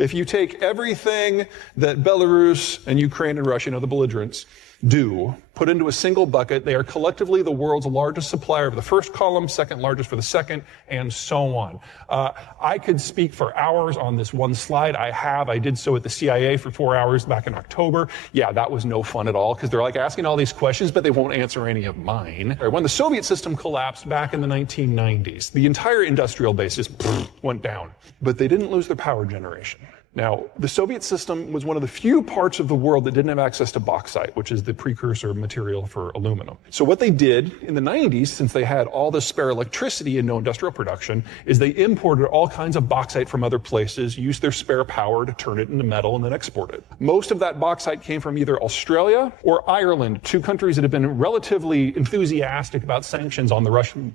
If you take everything that Belarus and Ukraine and Russia, the belligerents, do, put into a single bucket, they are collectively the world's largest supplier of the first column, second largest for the second, and so on. I could speak for hours on this one slide. I did so at the CIA for 4 hours back in October. Yeah, that was no fun at all, because they're like asking all these questions, but they won't answer any of mine. When the Soviet system collapsed back in the 1990s, the entire industrial base just went down. But they didn't lose their power generation. Now, the Soviet system was one of the few parts of the world that didn't have access to bauxite, which is the precursor material for aluminum. So what they did in the 90s, since they had all this spare electricity and no industrial production, is they imported all kinds of bauxite from other places, used their spare power to turn it into metal, and then export it. Most of that bauxite came from either Australia or Ireland, two countries that have been relatively enthusiastic about sanctions on the Russian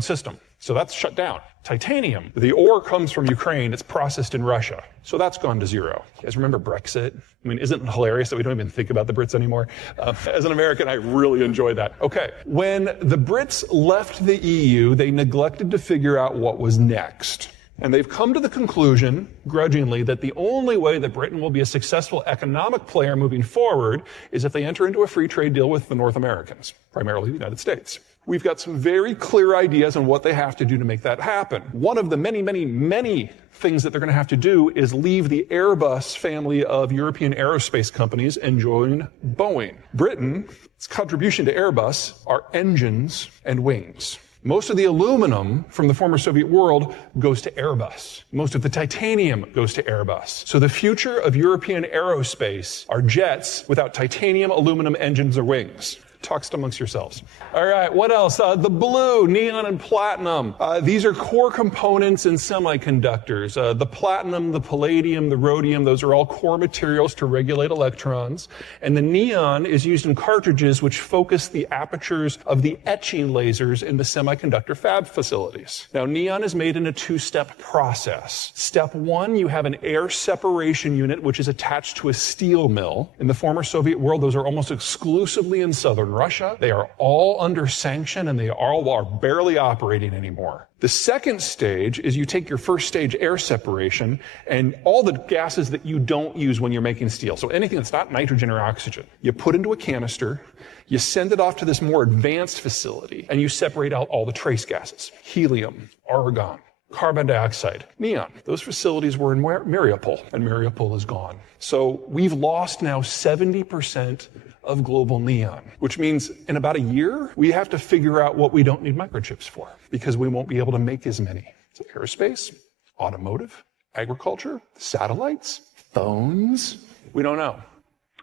system. So that's shut down. Titanium, the ore comes from Ukraine, it's processed in Russia. So that's gone to zero. You guys remember Brexit? I mean, isn't it hilarious that we don't even think about the Brits anymore? As an American, I really enjoy that. Okay, when the Brits left the EU, they neglected to figure out what was next. And they've come to the conclusion, grudgingly, that the only way that Britain will be a successful economic player moving forward is if they enter into a free trade deal with the North Americans, primarily the United States. We've got some very clear ideas on what they have to do to make that happen. One of the many, many, many things that they're going to have to do is leave the Airbus family of European aerospace companies and join Boeing. Britain's contribution to Airbus are engines and wings. Most of the aluminum from the former Soviet world goes to Airbus. Most of the titanium goes to Airbus. So the future of European aerospace are jets without titanium, aluminum, engines, or wings. Talks amongst yourselves. All right, what else? The blue, neon, and platinum. These are core components in semiconductors. The platinum, the palladium, the rhodium, those are all core materials to regulate electrons. And the neon is used in cartridges which focus the apertures of the etching lasers in the semiconductor fab facilities. Now, neon is made in a two-step process. Step one, you have an air separation unit which is attached to a steel mill. In the former Soviet world, those are almost exclusively in southern Russia. They are all under sanction and they all are barely operating anymore. The second stage is you take your first stage air separation and all the gases that you don't use when you're making steel. So anything that's not nitrogen or oxygen, you put into a canister, you send it off to this more advanced facility and you separate out all the trace gases. Helium, argon, carbon dioxide, neon. Those facilities were in Mariupol, and Mariupol is gone. So we've lost now 70% of global neon, which means in about a year, we have to figure out what we don't need microchips for, because we won't be able to make as many. So aerospace, automotive, agriculture, satellites, phones, we don't know.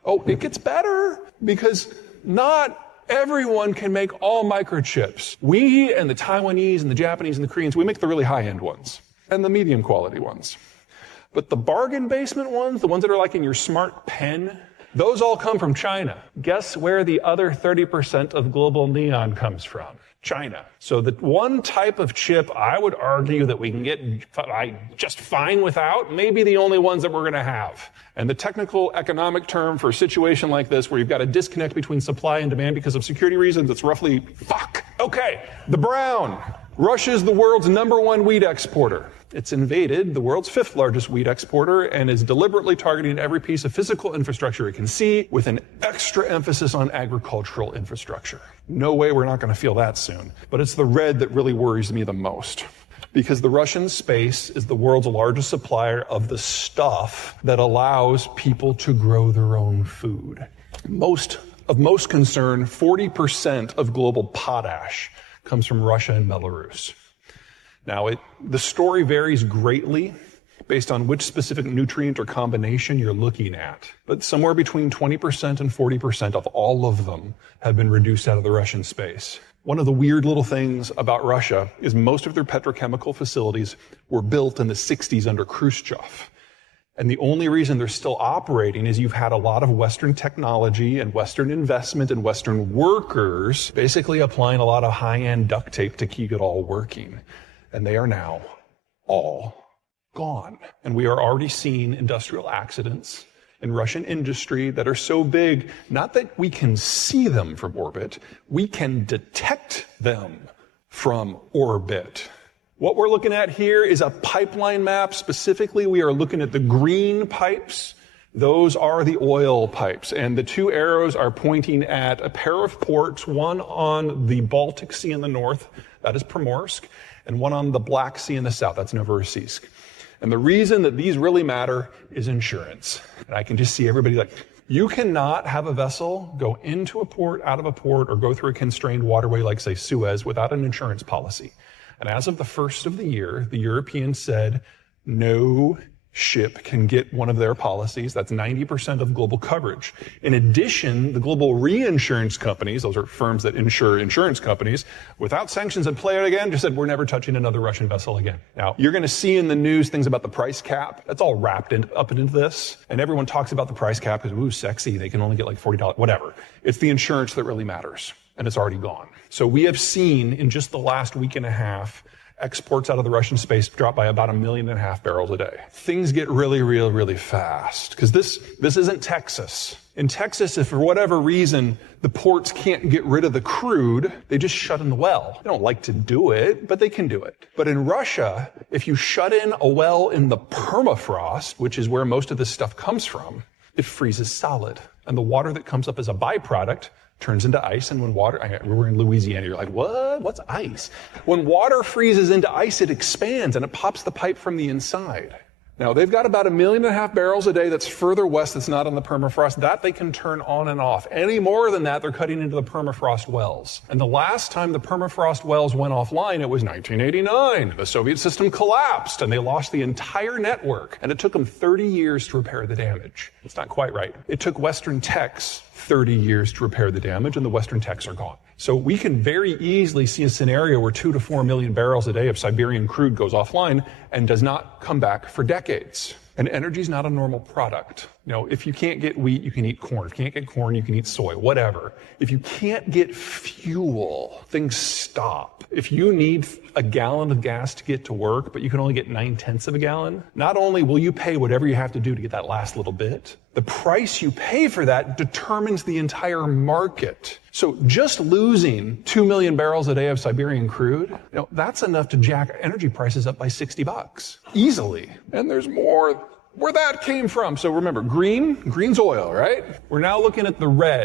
Oh, it gets better, because not everyone can make all microchips. We and the Taiwanese and the Japanese and the Koreans, we make the really high-end ones and the medium quality ones. But the bargain basement ones, the ones that are like in your smart pen, those all come from China. Guess where the other 30% of global neon comes from? China. So the one type of chip I would argue that we can get just fine without, maybe the only ones that we're going to have. And the technical economic term for a situation like this where you've got a disconnect between supply and demand because of security reasons, it's roughly fuck. Okay, the brown. Russia is the world's #1 wheat exporter. It's invaded the world's 5th largest wheat exporter and is deliberately targeting every piece of physical infrastructure it can see with an extra emphasis on agricultural infrastructure. No way we're not going to feel that soon. But it's the red that really worries me the most, because the Russian space is the world's largest supplier of the stuff that allows people to grow their own food. Of most concern, 40% of global potash comes from Russia and Belarus. Now, the story varies greatly based on which specific nutrient or combination you're looking at. But somewhere between 20% and 40% of all of them have been reduced out of the Russian space. One of the weird little things about Russia is most of their petrochemical facilities were built in the 60s under Khrushchev. And the only reason they're still operating is you've had a lot of Western technology and Western investment and Western workers basically applying a lot of high-end duct tape to keep it all working. And they are now all gone. And we are already seeing industrial accidents in Russian industry that are so big, not that we can see them from orbit, we can detect them from orbit. What we're looking at here is a pipeline map. Specifically, we are looking at the green pipes. Those are the oil pipes. And the two arrows are pointing at a pair of ports, one on the Baltic Sea in the north, that is Primorsk, and one on the Black Sea in the south, that's Novorossiysk. And the reason that these really matter is insurance. And I can just see everybody like, you cannot have a vessel go into a port, out of a port, or go through a constrained waterway like, say, Suez without an insurance policy. And as of the first of the year, the Europeans said, no ship can get one of their policies. That's 90% of global coverage. In addition, the global reinsurance companies, those are firms that insure insurance companies, without sanctions in play again, just said, we're never touching another Russian vessel again. Now, you're going to see in the news things about the price cap. That's all wrapped up into this. And everyone talks about the price cap because, ooh, sexy, they can only get like $40, whatever. It's the insurance that really matters. And it's already gone. So we have seen in just the last week and a half, exports out of the Russian space drop by about 1.5 million barrels a day. Things get really fast because this isn't Texas. In Texas, if for whatever reason the ports can't get rid of the crude, they just shut in the well. They don't like to do it, but they can do it. But in Russia, if you shut in a well in the permafrost, which is where most of this stuff comes from, it freezes solid. And the water that comes up as a byproduct turns into ice, and when water, we're in Louisiana, you're like, what? What's ice? When water freezes into ice, it expands and it pops the pipe from the inside. Now, they've got about 1.5 million barrels a day that's further west that's not on the permafrost. That they can turn on and off. Any more than that, they're cutting into the permafrost wells. And the last time the permafrost wells went offline, it was 1989. The Soviet system collapsed and they lost the entire network. And it took them 30 years to repair the damage. It's not quite right. It took Western techs 30 years to repair the damage, and the Western techs are gone. So we can very easily see a scenario where 2 to 4 million barrels a day of Siberian crude goes offline and does not come back for decades. And energy is not a normal product. You know, if you can't get wheat, you can eat corn. If you can't get corn, you can eat soy, whatever. If you can't get fuel, things stop. If you need a gallon of gas to get to work, but you can only get 9/10 of a gallon, not only will you pay whatever you have to do to get that last little bit, the price you pay for that determines the entire market. So just losing 2 million barrels a day of Siberian crude, that's enough to jack energy prices up by $60 easily. And there's more where that came from. So remember, green's oil, right? We're now looking at the red.